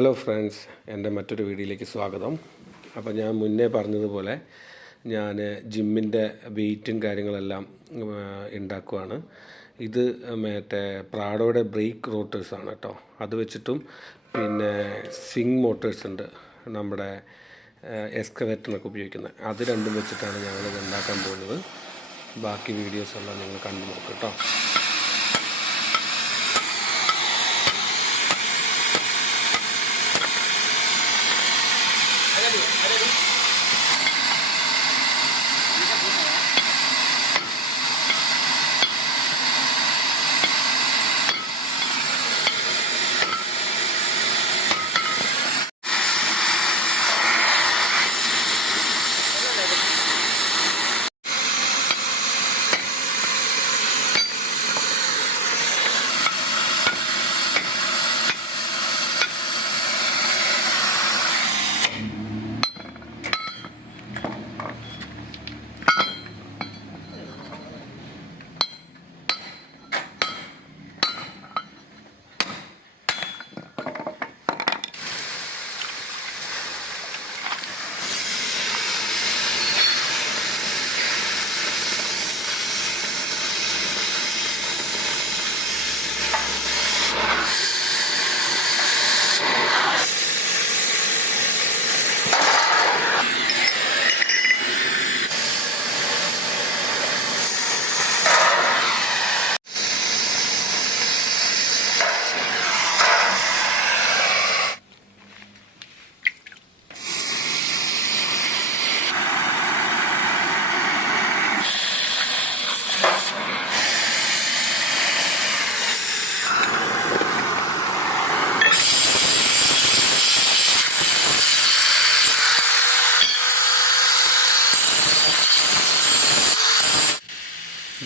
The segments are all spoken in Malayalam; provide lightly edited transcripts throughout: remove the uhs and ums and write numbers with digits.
ഹലോ ഫ്രണ്ട്സ്, എൻ്റെ മറ്റൊരു വീഡിയോയിലേക്ക് സ്വാഗതം. അപ്പോൾ ഞാൻ മുന്നേ പറഞ്ഞതുപോലെ ഞാൻ ജിമ്മിൻ്റെ വെയ്റ്റും കാര്യങ്ങളെല്ലാം ഉണ്ടാക്കുവാണ്. ഇത് മറ്റേ പ്രാഡോയുടെ ബ്രേക്ക് റോട്ടേഴ്സാണ് കേട്ടോ. അത് വെച്ചിട്ടും പിന്നെ സ്വിങ് മോട്ടേഴ്സ് ഉണ്ട്, നമ്മുടെ എക്സ്കവേറ്ററിനൊക്കെ ഉപയോഗിക്കുന്നത്. അത് രണ്ടും വെച്ചിട്ടാണ് ഞങ്ങളിത് ഉണ്ടാക്കാൻ പോകുന്നത്. ബാക്കി വീഡിയോസെല്ലാം നിങ്ങൾ കണ്ടു നോക്കുക കേട്ടോ.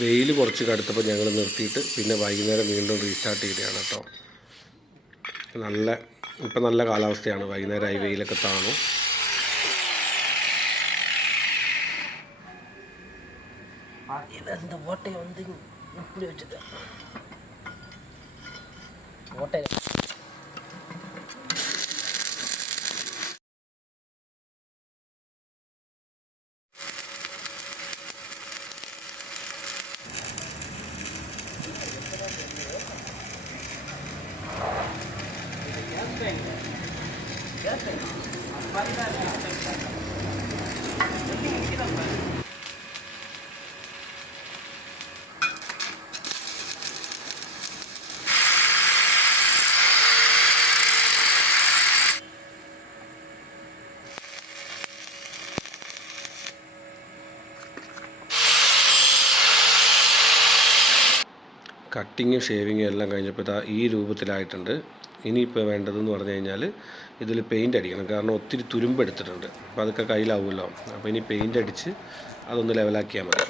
വെയിൽ കുറച്ച് കടുത്തപ്പോൾ ഞങ്ങൾ നിർത്തിയിട്ട് പിന്നെ വൈകുന്നേരം വീണ്ടും റീസ്റ്റാർട്ട് ചെയ്തതാണ് കേട്ടോ. ഇപ്പം നല്ല കാലാവസ്ഥയാണ്, വൈകുന്നേരമായി വെയിലൊക്കെ താണു. കട്ടിങ്ങും ഷേവിങ്ങും എല്ലാം കഴിഞ്ഞപ്പോൾ ഈ രൂപത്തിലായിട്ടുണ്ട്. ഇനിയിപ്പോൾ വേണ്ടതെന്ന് പറഞ്ഞു കഴിഞ്ഞാൽ ഇതിൽ പെയിൻ്റ് അടിക്കണം. കാരണം ഒത്തിരി തുരുമ്പെടുത്തിട്ടുണ്ട്, അപ്പോൾ അതൊക്കെ കയ്യിലാവുമല്ലോ. അപ്പോൾ ഇനി പെയിൻ്റ് അടിച്ച് അതൊന്ന് ലെവലാക്കിയാൽ മതി.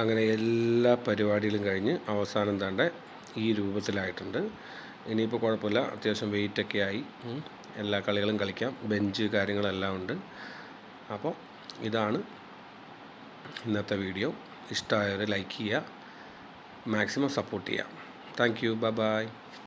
അങ്ങനെ എല്ലാ പരിപാടികളും കഴിഞ്ഞ് അവസാനം താണ്ട ഈ രൂപത്തിലായിട്ടുണ്ട്. ഇനിയിപ്പോൾ കുഴപ്പമില്ല, അത്യാവശ്യം വെയിറ്റൊക്കെ ആയി, എല്ലാ കളികളും കളിക്കാം, ബെഞ്ച് കാര്യങ്ങളെല്ലാം ഉണ്ട്. അപ്പോൾ ഇതാണ് ഇന്നത്തെ വീഡിയോ. ഇഷ്ടമായവർ ലൈക്ക് ചെയ്യുക, മാക്സിമം സപ്പോർട്ട് ചെയ്യുക. Thank you, bye bye.